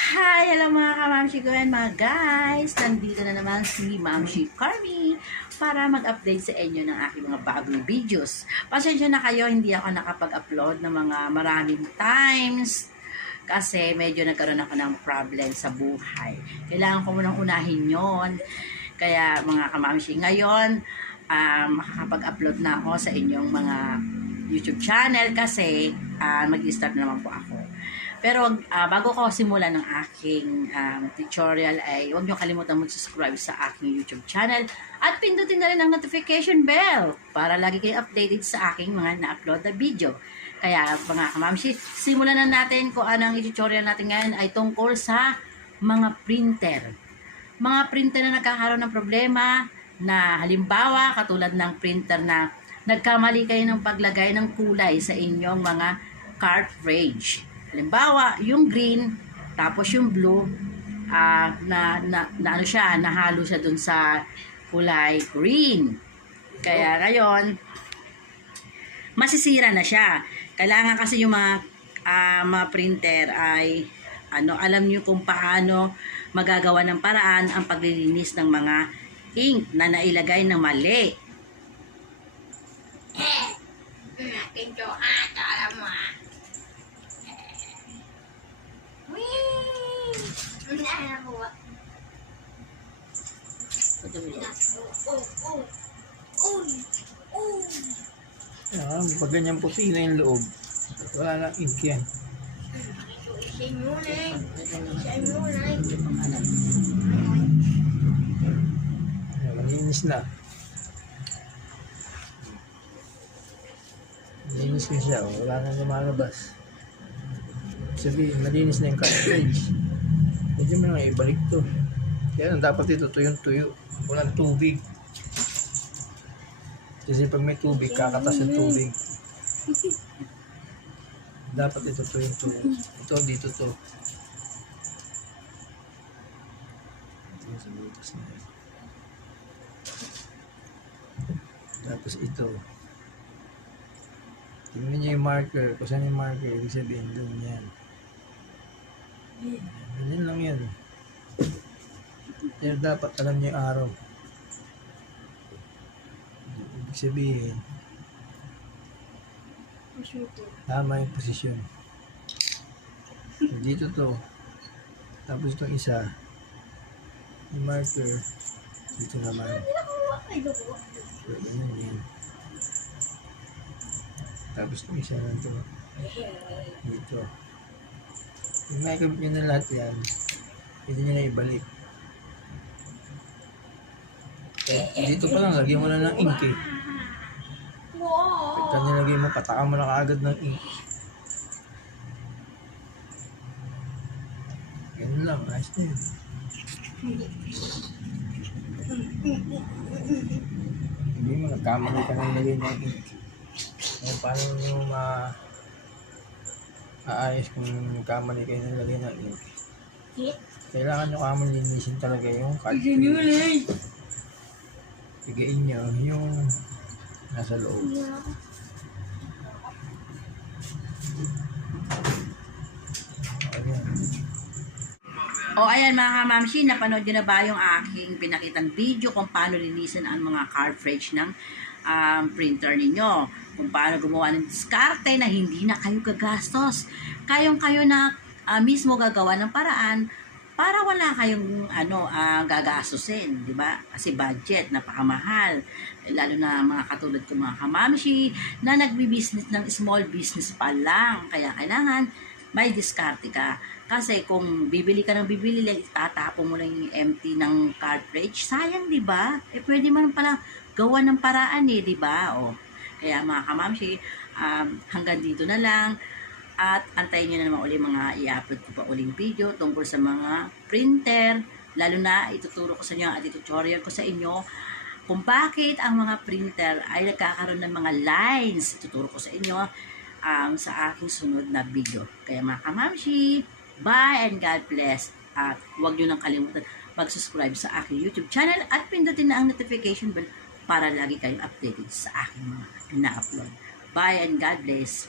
Hi! Hello mga kamamshi ko and mga guys! Nandito na naman si Mamshi Carmi para mag-update sa inyo ng aking mga bagong videos. Pasensya na kayo, hindi ako nakapag-upload ng mga maraming times kasi medyo nagkaroon ako ng problem sa buhay. Kailangan ko munang unahin yon. Kaya mga kamamshi, ngayon makakapag-upload na ako sa inyong mga YouTube channel kasi mag-start na naman po ako. Pero bago ko simulan ng aking tutorial ay huwag niyo kalimutan mag-subscribe sa aking YouTube channel at pindutin na rin ang notification bell para lagi kayo updated sa aking mga na-upload na video. Kaya mga kamamshi, simulan na natin kung anong tutorial natin ngayon ay tungkol sa mga printer. Mga printer na nagkakaroon ng problema na halimbawa katulad ng printer na nagkamali kayo ng paglagay ng kulay sa inyong mga cartridge. Halimbawa, yung green, tapos yung blue, ano siya, nahalo siya dun sa kulay green. Kaya ngayon, masisira na siya. Kailangan kasi yung mga printer ay, alam niyo kung paano magagawa ng paraan ang paglilinis ng mga ink na nailagay na mali. Pag ganyan puti na yung loob, wala na ink yan. Malinis na. Malinis na siya, wala na lumalabas. Sabihin, malinis na yung cartridge. Pwede mo na ibalik to. Kaya dapat ito tuyong-tuyo. Walang tubig. Kasi pag may tubig, kakatas yung tubig. Dapat ito tuyong-tuyo. Ito, dito to. Tapos ito. Tingnan niyo yung marker. Kung saan yung marker, ibig sabihin doon yan. Ganyan lang yan. Pero dapat alam niyo yung araw. Ibig sabihin, tama yung posisyon. Dito to. Tapos itong isa, yung marker, dito naman. So, ganyan yan. Tapos itong isa lang to. Dito. Yung makeup nyo na lahat yan, pwede nyo na ibalik. Dito pa lang, lagyan mo na ng ink eh. Pagka nilagay mo, pataka mo na kaagad ng ink. Ganun lang, ayos na yun. Hindi mo, nagkamali ka na nilagay ng ink. Kaya paano nyo aayos kung nagkamali kayo nilagay ng ink? Kailangan nyo kamang linisin talaga yung cartridge. Tigain nyo yung nasa loob. Ayan mga kamamshi, napanood nyo na ba yung aking pinakitang video kung paano linisin ang mga cartridge ng printer ninyo? Kung paano gumawa ng diskarte na hindi na kayo gagastos. Kayong-kayo na mismo gagawa ng paraan para wala kayong gagastusin, di ba? Kasi budget, napakamahal. Lalo na mga katulad ko mga kamamshi na nagbi-business ng small business pa lang. Kaya kailangan may diskarte ka. Kasi kung bibili ka ng bibili lang, itatapon mo lang yung empty ng cartridge, sayang, di ba? Pwede man pala gawa ng paraan di ba? Kaya mga kamamshi, hanggang dito na lang. At antayin nyo na naman ulit mga i-upload ko pa uling video tungkol sa mga printer. Lalo na ituturo ko sa inyo at tutorial ko sa inyo kung bakit ang mga printer ay nagkakaroon ng mga lines. Ituturo ko sa inyo sa aking sunod na video. Kaya mga kamamshi, bye and God bless. At huwag nyo nang kalimutan mag-subscribe sa aking YouTube channel at pindutin na ang notification bell para lagi kayong updated sa aking mga na-upload. Bye and God bless.